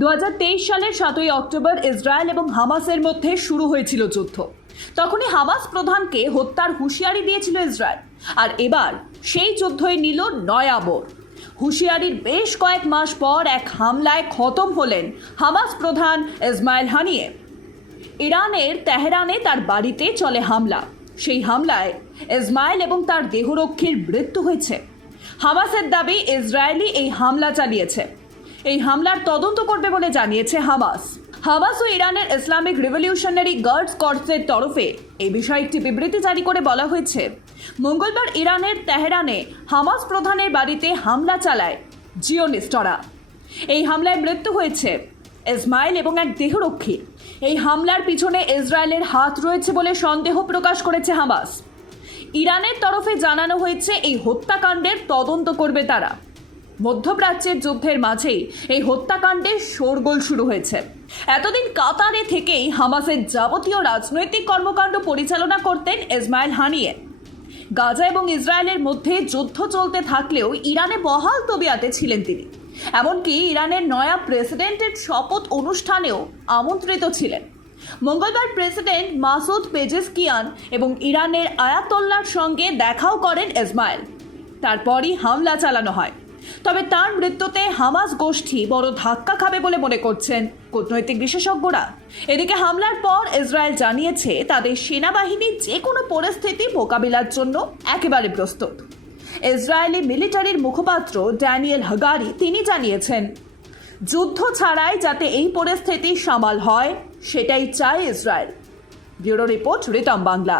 দু হাজার তেইশ সালের সাতই অক্টোবর ইসরায়েল এবং হামাসের মধ্যে শুরু হয়েছিল যুদ্ধ। তখনই হামাস প্রধানকে হত্যার হুঁশিয়ারি দিয়েছিল ইসরায়েল। আর এবার সেই যুদ্ধই নিল নয়া মোড়। হুঁশিয়ারির বেশ কয়েক মাস পর এক হামলায় খতম হলেন হামাস প্রধান ইসমাইল হানিয়ে। ইরানের তেহরানে তার বাড়িতে চলে হামলা। সেই হামলায় ইসমাইল এবং তার দেহরক্ষীর মৃত্যু হয়েছে। হামাসের দাবি ইসরায়েলি এই হামলা চালিয়েছে। এই হামলার তদন্ত করবে বলে জানিয়েছে হামাস। হামাস ও ইরানের ইসলামিক রিভলিউশনারি গার্ডস কর্পসের তরফে এই বিষয়ে একটি বিবৃতি জারি করে বলা হয়েছে। মঙ্গলবার ইরানের তেহরানে হামাস প্রধানের বাড়িতে হামলা চালায় জিওনিস্টরা। এই হামলায় মৃত্যু হয়েছে ইসমাইল এবং এক দেহরক্ষী। এই হামলার পিছনে ইসরায়েলের হাত রয়েছে বলে সন্দেহ প্রকাশ করেছে হামাস। ইরানের তরফে জানানো হয়েছে এই হত্যাকাণ্ডের তদন্ত করবে তারা। মধ্যপ্রাচ্যের যুদ্ধের মাঝেই এই হত্যাকাণ্ডের শোরগোল শুরু হয়েছে। এতদিন কাতারে থেকেই হামাসের যাবতীয় রাজনৈতিক কর্মকাণ্ড পরিচালনা করতেন ইসমাইল হানিয়ে। গাজা এবং ইসরায়েলের মধ্যে যুদ্ধ চলতে থাকলেও ইরানে বহাল তবিয়াতে ছিলেন তিনি। এমনকি ইরানের নয়া প্রেসিডেন্টের শপথ অনুষ্ঠানেও আমন্ত্রিত ছিলেন। মঙ্গলবার প্রেসিডেন্ট মাসুদ পেজেসকিয়ান এবং ইরানের আয়াতোল্লার সঙ্গে দেখাও করেন ইসমাইল। তারপরই হামলা চালানো হয়। তবে তার মৃত্যুতে হামাস গোষ্ঠী বড় ধাক্কা খাবে বলে মনে করছেন কূটনৈতিক বিশেষজ্ঞরা। এদিকে হামলার পর ইসরায়েল জানিয়েছে তাদের সেনাবাহিনী যে কোনো পরিস্থিতি মোকাবিলার জন্য একেবারে প্রস্তুত। ইসরায়েলি মিলিটারির মুখপাত্র ড্যানিয়েল হাগারি তিনি জানিয়েছেন, যুদ্ধ ছাড়াই যাতে এই পরিস্থিতি সামাল হয়, সেটাই চায় Israel. Bureau report Ritam Bangla.